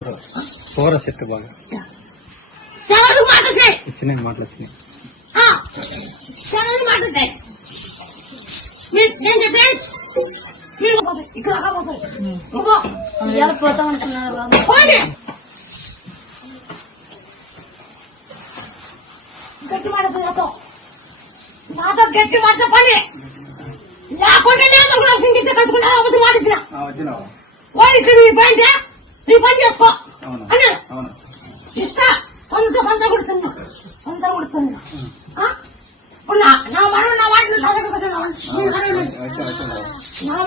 కూర చెట్టు బాగా వచ్చినాయి మాటలు వచ్చినాయి. పోతా ఉంటున్నారు గట్టి మాటతో నాతో గట్టి మాటతో పని లేకుండా నేను కట్టుకున్నాను అబద్ధం మాటిద్దిన ఇక్కడ నీ పని నీ పని చేసుకో అన్నాడు. ఇస్తా కొంత సంత కొడుతున్నా నా మనం నా వాటిని నా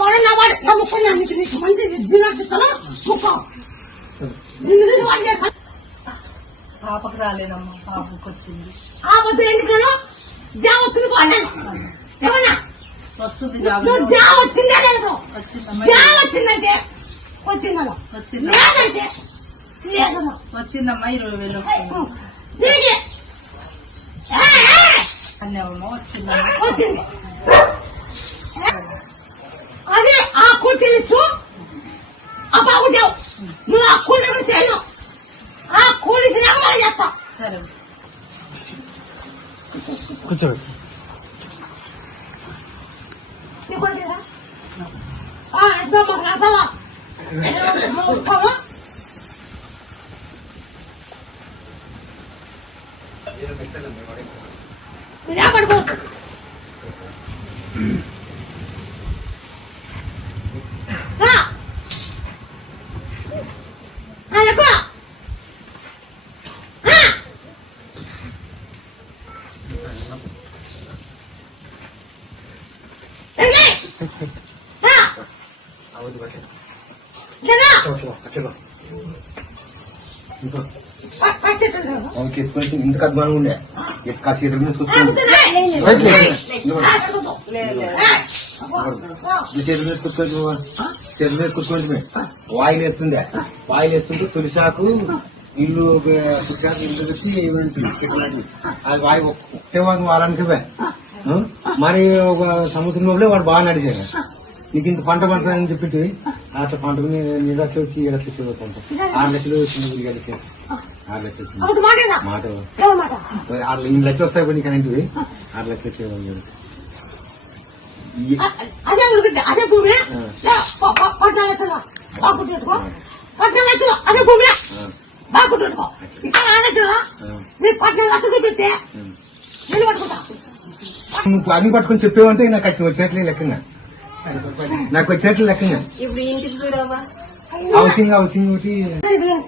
మనం నా వాటి ముక్కున్నా నీకు మంచి దినట్టుతాను ముక్కో పాపకు రాలేదమ్మా, పాపకు వచ్చింది. ఆ వద్దు ఎన్నికలు జాబ్ వచ్చింది అన్నాను. ఏమన్నా వస్తుంది జాబ్ వచ్చిందే లేదు. జాబ్ వచ్చిందంటే వచ్చిందమ్మా, లేదంటే లేదమ్మా. వచ్చిందమ్మా 20,000 దీనికి వచ్చింది. అదే ఆ కూర్చొని ఆ బాగుంటావు నువ్వు ఆ కూలి చేయను. ఆ కూలికి మనం చేస్తా. సరే కూర్చోడు ఎంతో మాకు రాసావా పడిపోతు ఇంత కద్మానం ఉండే చేతుల మీద కూర్చోండి చేతుల మీద కూర్చోండి. వాయిల్ వేస్తుండే వాయిల్ వేస్తుంటే తులిసాకు ఇల్లు పుట్టాకు ఇల్లు పెట్టి అది వాయి ఒకే వారానికి మరి ఒక సముద్రంలో వాడు బాగా నడిచాడు. నీకు ఇంత పంట పండుతుందని చెప్పి అట్లా పంటకు నీ లక్షలు వచ్చి 7 లక్షలు చదువుకుంటాం. 6 లక్షలు వచ్చింది 6 లక్షలు వచ్చింది మాట 8 లక్షలు వస్తాయి కొన్ని కరెంటువి 6 లక్షలు వచ్చేవాళ్ళు. అదే అదే భూమి అదే భూమి బాగుంటుందో ఇక్కడ మీరు 14 లక్షలు పెడితే నేను పట్టుకుంటా. నువ్వు అన్ని పట్టుకొని చెప్పేవంటే నాకు వచ్చి వచ్చినట్లే లెక్కగా నాకు వచ్చినట్లు లెక్కగా ఇప్పుడు ఇంటికి హౌసింగ్ ఒకటి